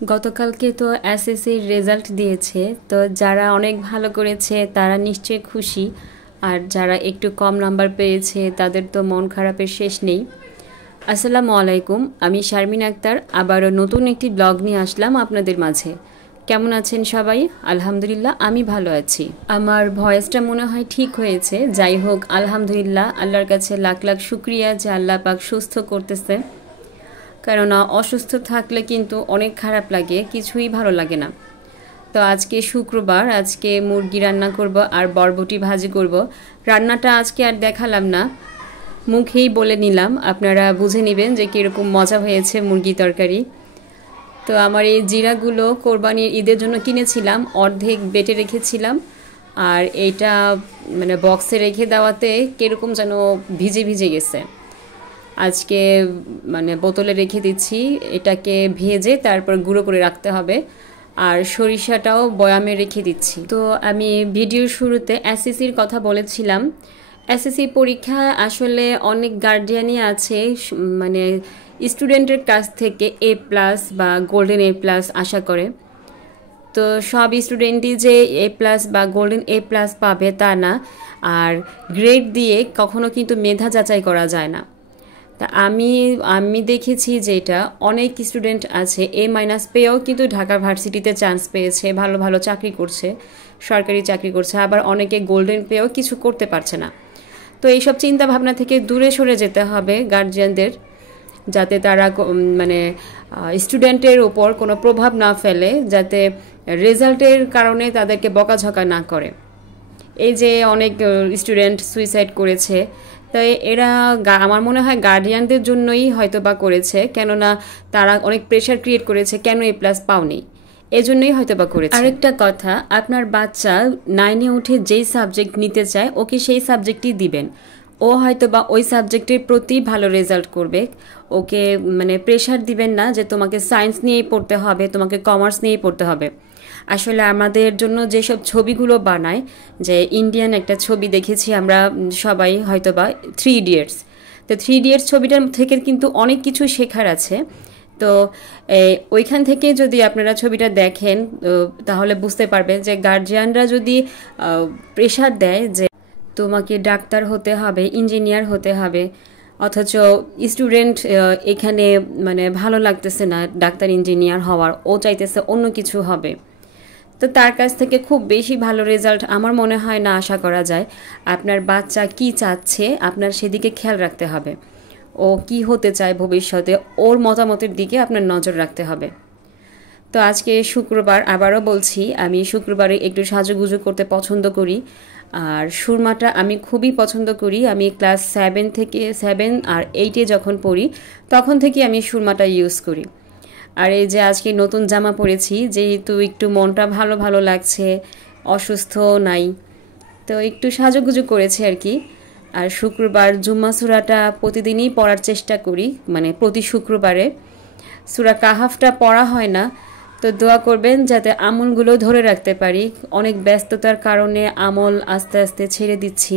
গতকালকে তো এসএসসির রেজাল্ট দিয়েছে, তো যারা অনেক ভালো করেছে তারা নিশ্চয়ই খুশি, আর যারা একটু কম নাম্বার পেয়েছে তাদের তো মন খারাপের শেষ নেই। আসসালামু আলাইকুম, আমি শারমিন আক্তার আবারও নতুন একটি ব্লগ নিয়ে আসলাম আপনাদের মাঝে। কেমন আছেন সবাই? আলহামদুলিল্লাহ আমি ভালো আছি। আমার ভয়েসটা মনে হয় ঠিক হয়েছে। যাই হোক, আলহামদুলিল্লাহ, আল্লাহর কাছে লাখ লাখ শুক্রিয়া যে আল্লাহ পাক সুস্থ করতেছে। কেননা অসুস্থ থাকলে কিন্তু অনেক খারাপ লাগে, কিছুই ভালো লাগে না। তো আজকে শুক্রবার, আজকে মুরগি রান্না করব আর বরবটি ভাজি করব। রান্নাটা আজকে আর দেখালাম না, মুখেই বলে নিলাম, আপনারা বুঝে নেবেন যে কীরকম মজা হয়েছে মুরগি তরকারি। তো আমার এই জিরাগুলো কোরবানির ঈদের জন্য কিনেছিলাম, অর্ধেক বেটে রেখেছিলাম, আর এইটা মানে বক্সে রেখে দেওয়াতে কীরকম যেন ভিজে ভিজে গেছে। আজকে মানে বোতলে রেখে দিচ্ছি, এটাকে ভেজে তারপর গুঁড়ো করে রাখতে হবে। আর সরিষাটাও বয়ামে রেখে দিচ্ছি। তো আমি ভিডিওর শুরুতে এসএসসির কথা বলেছিলাম। এসএসসি পরীক্ষা আসলে অনেক গার্ডিয়ানই আছে মানে স্টুডেন্টের কাছ থেকে A+ বা গোল্ডেন A+ আশা করে। তো সব স্টুডেন্টই যে A+ বা গোল্ডেন A+ পাবে তা না, আর গ্রেড দিয়ে কখনো কিন্তু মেধা যাচাই করা যায় না। তা আমি দেখেছি যে এটা অনেক স্টুডেন্ট আছে A- পেয়েও কিন্তু ঢাকা ভার্সিটিতে চান্স পেয়েছে, ভালো ভালো চাকরি করছে, সরকারি চাকরি করছে, আবার অনেকে গোল্ডেন পেয়েও কিছু করতে পারছে না। তো এইসব চিন্তা ভাবনা থেকে দূরে সরে যেতে হবে গার্জিয়ানদের, যাতে তারা মানে স্টুডেন্টের ওপর কোনো প্রভাব না ফেলে, যাতে রেজাল্টের কারণে তাদেরকে বকাঝকা না করে। এই যে অনেক স্টুডেন্ট সুইসাইড করেছে, তাই এরা আমার মনে হয় গার্ডিয়ানদের জন্যই হয়তো বা করেছে, কেননা তারা অনেক প্রেশার ক্রিয়েট করেছে, কেন A+ পাওনি, এজন্যই হয়তো বা করেছে। আরেকটা কথা, আপনার বাচ্চা 9-এ উঠে যেই সাবজেক্ট নিতে চায় ওকে সেই সাবজেক্টই দিবেন। ও হয়তো বা ওই সাবজেক্টের প্রতি ভালো রেজাল্ট করবে, ওকে মানে প্রেশার দিবেন না যে তোমাকে সায়েন্স নিয়েই পড়তে হবে, তোমাকে কমার্স নিয়েই পড়তে হবে। আসলে আমাদের জন্য যেসব ছবিগুলো বানায়, যে ইন্ডিয়ান একটা ছবি দেখেছি আমরা সবাই হয়তোবা 3 ইডিয়টস, তো 3 ইডিয়টস ছবিটার থেকে কিন্তু অনেক কিছু শেখার আছে। তো ওইখান থেকে যদি আপনারা ছবিটা দেখেন তাহলে বুঝতে পারবেন যে গার্জিয়ানরা যদি প্রেশার দেয় যে তোমাকে ডাক্তার হতে হবে, ইঞ্জিনিয়ার হতে হবে, অথচ স্টুডেন্ট এখানে মানে ভালো লাগতেছে না ডাক্তার ইঞ্জিনিয়ার হওয়ার, ও চাইতেছে অন্য কিছু হবে, তো তার কাছ থেকে খুব বেশি ভালো রেজাল্ট আমার মনে হয় না আশা করা যায়। আপনার বাচ্চা কি চাচ্ছে আপনার সেদিকে খেয়াল রাখতে হবে, ও কি হতে চায় ভবিষ্যতে, ওর মতামতের দিকে আপনার নজর রাখতে হবে। তো আজকে শুক্রবার, আবারও বলছি, আমি শুক্রবারে একটু সাজুগুজু করতে পছন্দ করি, আর সুরমাটা আমি খুবই পছন্দ করি। আমি ক্লাস 7 আর 8-এ যখন পড়ি তখন থেকে আমি সুরমাটা ইউজ করি। আর এই যে আজকে নতুন জামা পরেছি, যেহেতু একটু মনটা ভালো ভালো লাগছে, অসুস্থ নাই, তো একটু সাজুগুজু করেছি আর কি। আর শুক্রবার জুম্মা সূরাটা প্রতিদিনই পড়ার চেষ্টা করি, মানে প্রতি শুক্রবারে। সূরা কাহাফটা পড়া হয় না, তো দোয়া করবেন যাতে আমলগুলো ধরে রাখতে পারি। অনেক ব্যস্ততার কারণে আমল আস্তে আস্তে ছেড়ে দিচ্ছি,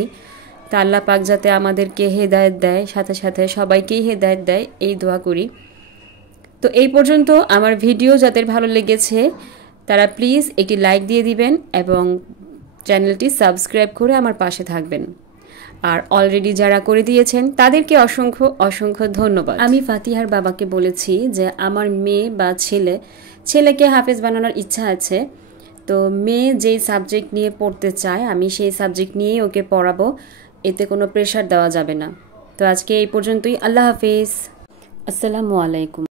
তা আল্লাহ পাক যাতে আমাদেরকে হেদায়েত দেয়, সাথে সাথে সবাইকেই হেদায়েত দেয়, এই দোয়া করি। তো এই পর্যন্ত আমার ভিডিও যাদের ভালো লেগেছে তারা প্লিজ একটি লাইক দিয়ে দিবেন এবং চ্যানেলটি সাবস্ক্রাইব করে আমার পাশে থাকবেন। আর অলরেডি যারা করে দিয়েছেন তাদেরকে অসংখ্য অসংখ্য ধন্যবাদ। আমি ফাতিহার বাবাকে বলেছি যে আমার মেয়ে বা ছেলেকে হাফেজ বানানোর ইচ্ছা আছে, তো মেয়ে যেই সাবজেক্ট নিয়ে পড়তে চায় আমি সেই সাবজেক্ট নিয়েই ওকে পড়াবো, এতে কোনো প্রেশার দেওয়া যাবে না। তো আজকে এই পর্যন্তই, আল্লাহ হাফেজ, আসসালামু আলাইকুম।